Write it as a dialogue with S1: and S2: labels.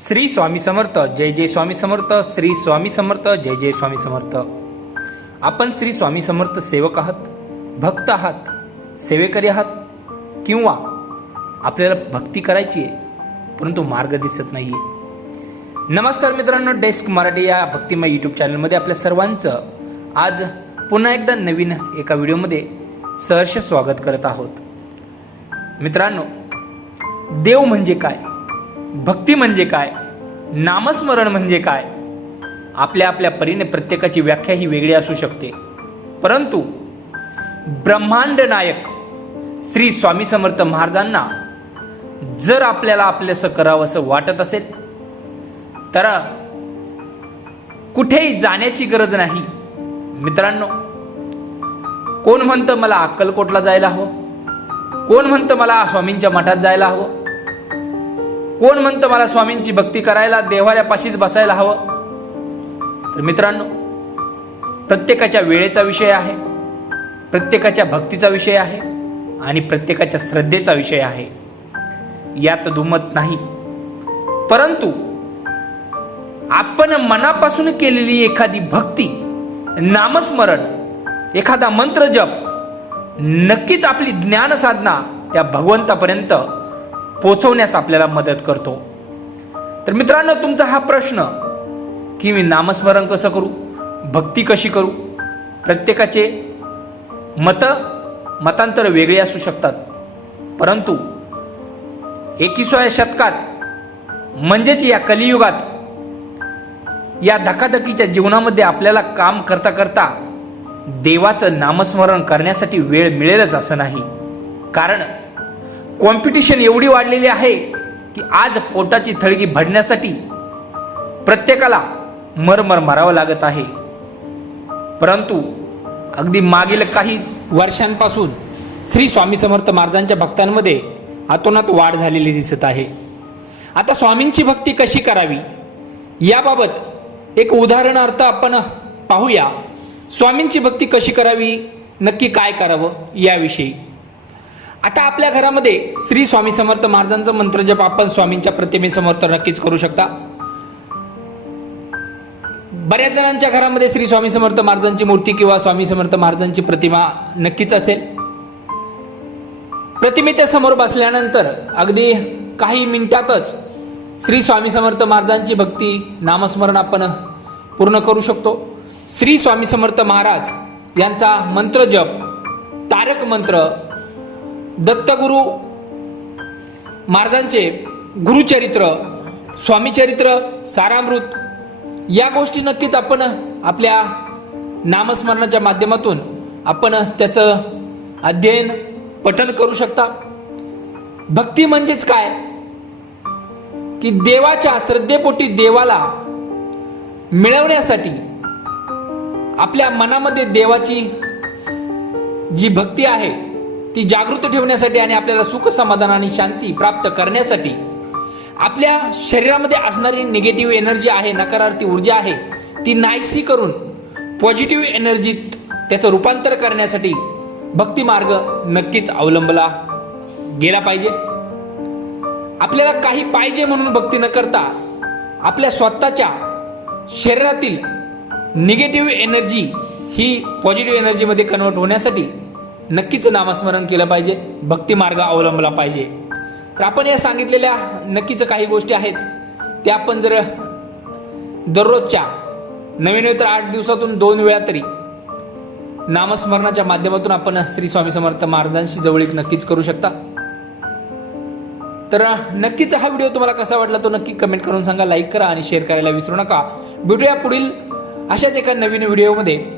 S1: श्री स्वामी समर्थ जय जय स्वामी समर्थ श्री स्वामी समर्थ जय जय स्वामी समर्थ. आपण श्री स्वामी समर्थ सेवक आहात भक्त आहात सेवेकरी आहात किंवा आपल्याला भक्ती करायची आहे परंतु मार्ग दिसत नाही आहे नमस्कार मित्रांनो डेस्क मराठी या भक्तिमय यूट्यूब चॅनलमध्ये आपल्या सर्वांचं आज पुन्हा एकदा नवीन एका व्हिडिओमध्ये सहर्ष स्वागत करत आहोत. मित्रांनो देव म्हणजे काय? भक्ती म्हणजे काय? नामस्मरण म्हणजे काय? आपल्या आपल्या परीने प्रत्येकाची व्याख्या ही वेगळी असू शकते. परंतु ब्रह्मांड नायक श्री स्वामी समर्थ महाराजांना जर आपल्याला आपल्यासं करावं असं वाटत असेल तर कुठेही जाण्याची गरज नाही. मित्रांनो कोण म्हणतं मला अक्कलकोटला जायला हवं? कोण म्हणतं मला स्वामींच्या मठात जायला हवं? कोण म्हणतं मला स्वामींची भक्ती करायला देवाऱ्यापाशीच बसायला हवं? तर मित्रांनो प्रत्येकाच्या वेळेचा विषय आहे प्रत्येकाच्या भक्तीचा विषय आहे आणि प्रत्येकाच्या श्रद्धेचा विषय आहे. यात दुमत नाही. परंतु आपण मनापासून केलेली एखादी भक्ती नामस्मरण एखादा मंत्र जप नक्कीच आपली ज्ञान साधना त्या भगवंतापर्यंत पोचवण्यास आपल्याला मदत करतो. तर मित्रांनो तुमचा हा प्रश्न की मी नामस्मरण कसं करू? भक्ती कशी करू? प्रत्येकाचे मतं मतांतर वेगळे असू शकतात. परंतु एकविसाव्या शतकात म्हणजेच या कलियुगात या धकाधकीच्या जीवनामध्ये आपल्याला काम करता करता देवाचं नामस्मरण करण्यासाठी वेळ मिळेलच असं नाही. कारण कॉम्पिटिशन एवढी वाढलेली आहे की आज पोटाची थळगी भरण्यासाठी प्रत्येकाला मरमर मारावं लागत आहे. परंतु अगदी मागील काही वर्षांपासून श्री स्वामी समर्थ महाराजांच्या भक्तांमध्ये अतोनात वाढ झालेली दिसत आहे. आता स्वामींची भक्ती कशी करावी? याबाबत एक उदाहरणार्थ आपण पाहूया. स्वामींची भक्ती कशी करावी? नक्की काय करावं? याविषयी. आता आपल्या घरामध्ये श्री स्वामी समर्थ महाराजांचं मंत्रजप आपण स्वामींच्या प्रतिमेसमोर तर नक्कीच करू शकता. बऱ्याच जणांच्या घरामध्ये श्री स्वामी समर्थ महाराजांची मूर्ती किंवा स्वामी समर्थ महाराजांची प्रतिमा नक्कीच असेल. प्रतिमेच्या समोर बसल्यानंतर अगदी काही मिनिटातच श्री स्वामी समर्थ महाराजांची भक्ती नामस्मरण आपण पूर्ण करू शकतो. श्री स्वामी समर्थ महाराज यांचा मंत्र जप तारक मंत्र दत्तगुरु महाराजांचे गुरुचरित्र स्वामीचरित्र सारामृत या गोष्टी नक्कीच आपण आपल्या नामस्मरणाच्या माध्यमातून आपण त्याचं अध्ययन पठन करू शकता. भक्ती म्हणजेच काय? की देवाच्या श्रद्धेपोटी देवाला मिळवण्यासाठी आपल्या मनामध्ये देवाची जी भक्ती आहे ती जागृत ठेवण्यासाठी आणि आपल्याला सुख समाधान आणि शांती प्राप्त करण्यासाठी आपल्या शरीरामध्ये असणारी निगेटिव्ह एनर्जी आहे नकारार्थी ऊर्जा आहे ती नाहीसी करून पॉझिटिव्ह एनर्जीत त्याचं रूपांतर करण्यासाठी भक्ती मार्ग नक्कीच अवलंबला गेला पाहिजे. आपल्याला काही पाहिजे म्हणून भक्ती न करता आपल्या स्वतःच्या शरीरातील निगेटिव्ह एनर्जी ही पॉझिटिव्ह एनर्जीमध्ये कन्वर्ट होण्यासाठी नक्कीच नामस्मरण केलं पाहिजे भक्ती मार्ग अवलंबला पाहिजे. तर आपण या सांगितलेल्या नक्कीच काही गोष्टी आहेत त्या आपण जर दररोजच्या नवीन तर आठ दिवसातून दोन वेळा तरी नामस्मरणाच्या माध्यमातून आपण श्री स्वामी समर्थ महाराजांशी जवळीक नक्कीच करू शकता. तर नक्कीच हा व्हिडिओ तुम्हाला कसा वाटला तो नक्की कमेंट करून सांगा लाईक करा आणि शेअर करायला विसरू नका. भेटूया पुढील अशाच एका नवीन व्हिडिओमध्ये.